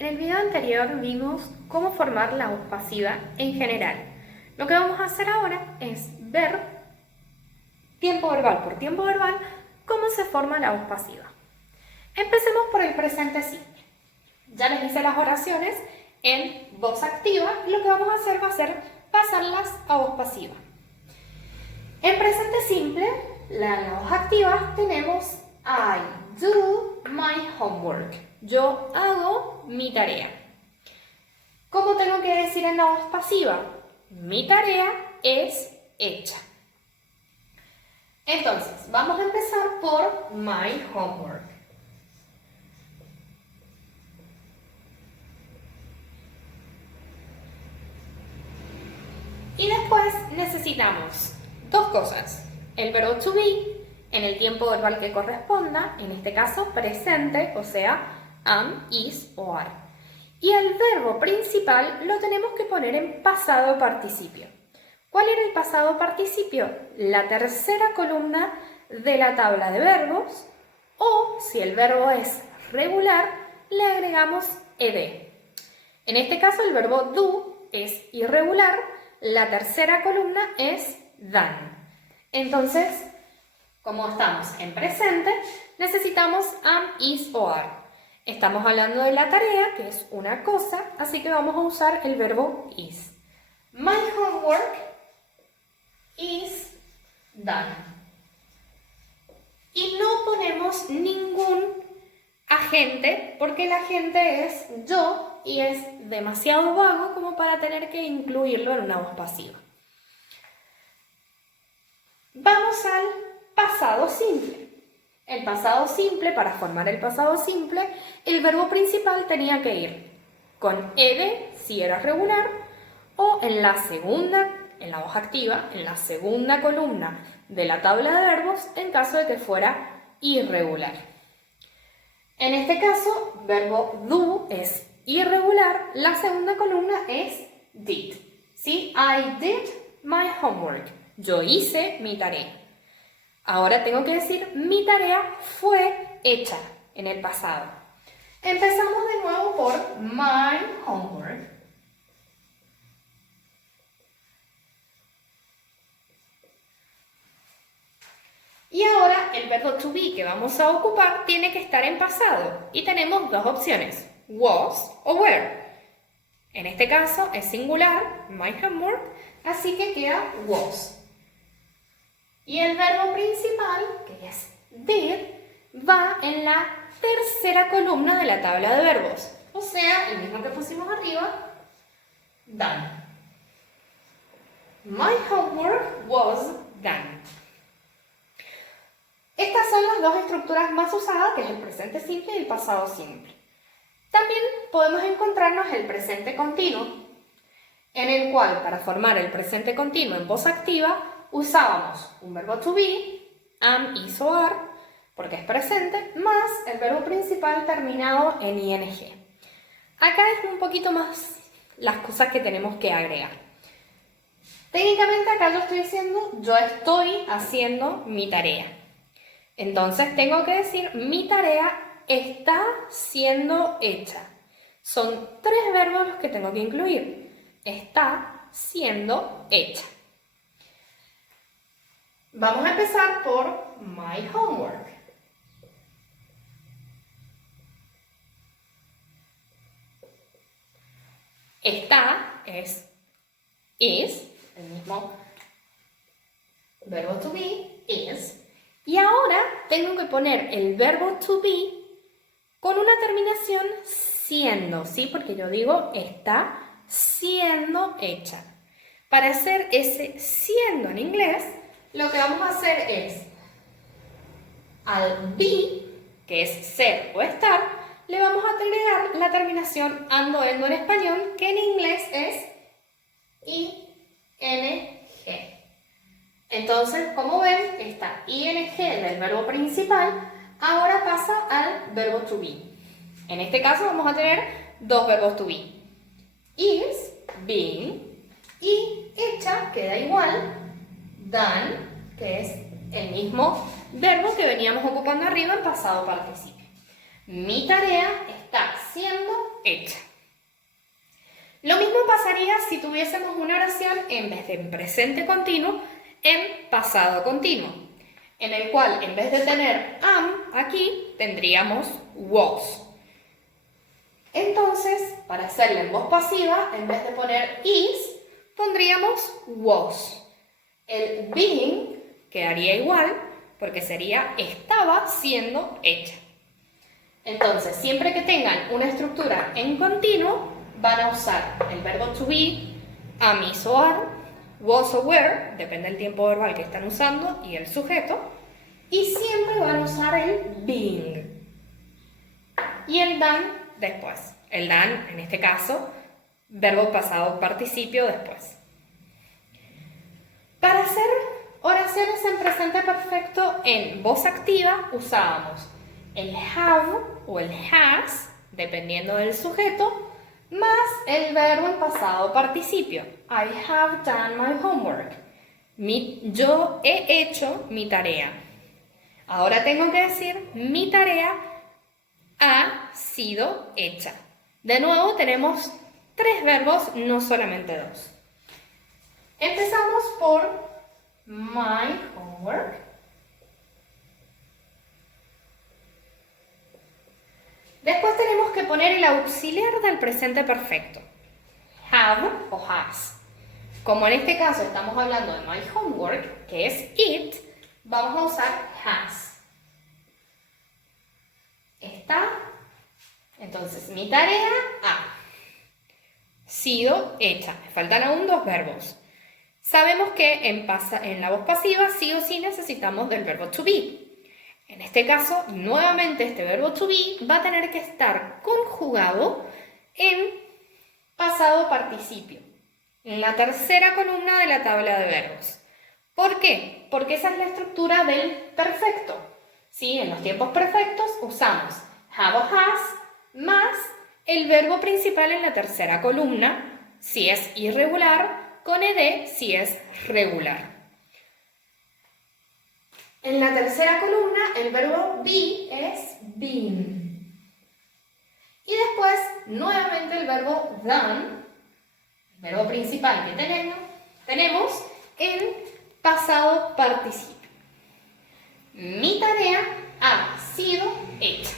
En el video anterior vimos cómo formar la voz pasiva en general. Lo que vamos a hacer ahora es ver tiempo verbal por tiempo verbal cómo se forma la voz pasiva. Empecemos por el presente simple. Ya les hice las oraciones en voz activa y lo que vamos a hacer va a ser pasarlas a voz pasiva. En presente simple, la voz activa tenemos I do my homework. Yo hago mi tarea. ¿Cómo tengo que decir en la voz pasiva? Mi tarea es hecha. Entonces, vamos a empezar por my homework. Y después necesitamos dos cosas. El verbo to be en el tiempo verbal que corresponda, en este caso presente, o sea, am, is o are. Y el verbo principal lo tenemos que poner en pasado participio. ¿Cuál era el pasado participio? La tercera columna de la tabla de verbos, o si el verbo es regular, le agregamos ed. En este caso el verbo do es irregular, la tercera columna es done. Entonces, como estamos en presente, necesitamos am, is o are. Estamos hablando de la tarea, que es una cosa, así que vamos a usar el verbo is. My homework is done. Y no ponemos ningún agente, porque el agente es yo y es demasiado vago como para tener que incluirlo en una voz pasiva. Vamos al pasado simple. El pasado simple, para formar el pasado simple, el verbo principal tenía que ir con ed si era regular, o en la voz activa, en la segunda columna de la tabla de verbos, en caso de que fuera irregular. En este caso, verbo do es irregular, la segunda columna es did. ¿Sí? I did my homework. Yo hice mi tarea. Ahora tengo que decir, mi tarea fue hecha en el pasado. Empezamos de nuevo por my homework. Y ahora el verbo to be que vamos a ocupar tiene que estar en pasado. Y tenemos dos opciones, was o were. En este caso es singular, my homework, así que queda was. Y el verbo principal, que es did, va en la tercera columna de la tabla de verbos. O sea, el mismo que pusimos arriba, done. My homework was done. Estas son las dos estructuras más usadas, que es el presente simple y el pasado simple. También podemos encontrarnos el presente continuo, en el cual, para formar el presente continuo en voz activa, usábamos un verbo to be, am, is o are, porque es presente, más el verbo principal terminado en ing. Acá es un poquito más las cosas que tenemos que agregar. Técnicamente acá yo estoy diciendo, yo estoy haciendo mi tarea. Entonces tengo que decir, mi tarea está siendo hecha. Son tres verbos los que tengo que incluir. Está siendo hecha. Vamos a empezar por my homework. Está es is, el mismo verbo to be, is. Y ahora tengo que poner el verbo to be con una terminación siendo, ¿sí? Porque yo digo está siendo hecha. Para hacer ese siendo en inglés, lo que vamos a hacer es, al be, que es ser o estar, le vamos a agregar la terminación ando, endo en español, que en inglés es ing. Entonces, como ven, esta ing del verbo principal ahora pasa al verbo to be. En este caso vamos a tener dos verbos to be. Is, being, y hecha queda igual, done, que es el mismo verbo que veníamos ocupando arriba en pasado participio. Mi tarea está siendo hecha. Lo mismo pasaría si tuviésemos una oración en vez de en presente continuo, en pasado continuo, en el cual en vez de tener am aquí, tendríamos was. Entonces, para hacerla en voz pasiva, en vez de poner is, pondríamos was. El being quedaría igual porque sería estaba siendo hecha. Entonces, siempre que tengan una estructura en continuo, van a usar el verbo to be, am, is o are, was o were, depende del tiempo verbal que están usando, y el sujeto, y siempre van a usar el being. Y el done después. El done, en este caso, verbo pasado participio después. Para hacer oraciones en presente perfecto en voz activa, usábamos el have o el has, dependiendo del sujeto, más el verbo en pasado participio. I have done my homework. Yo he hecho mi tarea. Ahora tengo que decir, mi tarea ha sido hecha. De nuevo tenemos 3 verbos, no solamente 2. Empezamos por my homework. Después tenemos que poner el auxiliar del presente perfecto. Have o has. Como en este caso estamos hablando de my homework, que es it, vamos a usar has. Está. Entonces, mi tarea ha sido hecha. Me faltan aún 2 verbos. Sabemos que en la voz pasiva sí o sí necesitamos del verbo to be. En este caso, nuevamente este verbo to be va a tener que estar conjugado en pasado participio, en la tercera columna de la tabla de verbos. ¿Por qué? Porque esa es la estructura del perfecto. ¿Sí? En los tiempos perfectos usamos have o has más el verbo principal en la tercera columna, si es irregular, con ed si es regular. En la tercera columna, el verbo be es been. Y después, nuevamente el verbo done, el verbo principal que tenemos en pasado participio. Mi tarea ha sido hecha.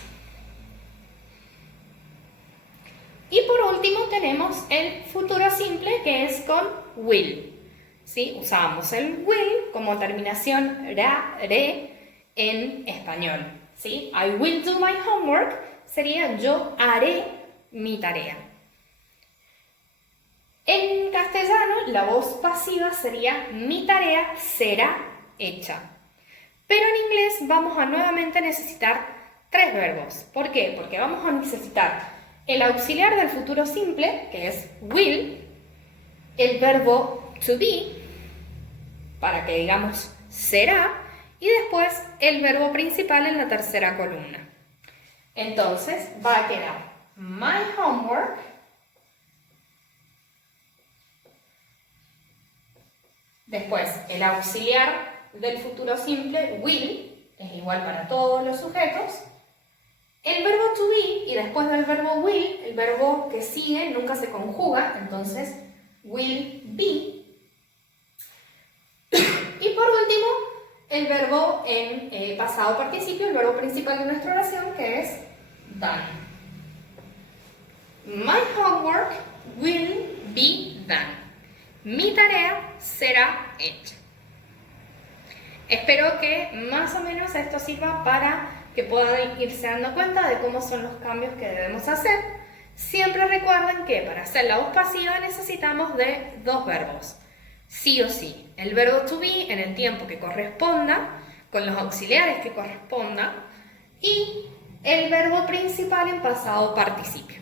Y por último tenemos el futuro simple, que es con will. ¿Sí? Usábamos el will como terminación re en español. ¿Sí? I will do my homework sería yo haré mi tarea. En castellano, la voz pasiva sería mi tarea será hecha. Pero en inglés vamos a nuevamente necesitar 3 verbos. ¿Por qué? Porque vamos a necesitar el auxiliar del futuro simple, que es will, el verbo to be, para que digamos será, y después el verbo principal en la tercera columna. Entonces va a quedar my homework después el auxiliar del futuro simple will, es igual para todos los sujetos, el verbo to be y después del verbo will, el verbo que sigue nunca se conjuga, entonces will be. Y por último, el verbo en pasado participio, el verbo principal de nuestra oración, que es done. My homework will be done. Mi tarea será hecha. Espero que más o menos esto sirva para que puedan irse dando cuenta de cómo son los cambios que debemos hacer. Siempre recuerden que para hacer la voz pasiva necesitamos de 2 verbos. Sí o sí, el verbo to be en el tiempo que corresponda, con los auxiliares que corresponda, y el verbo principal en pasado participio.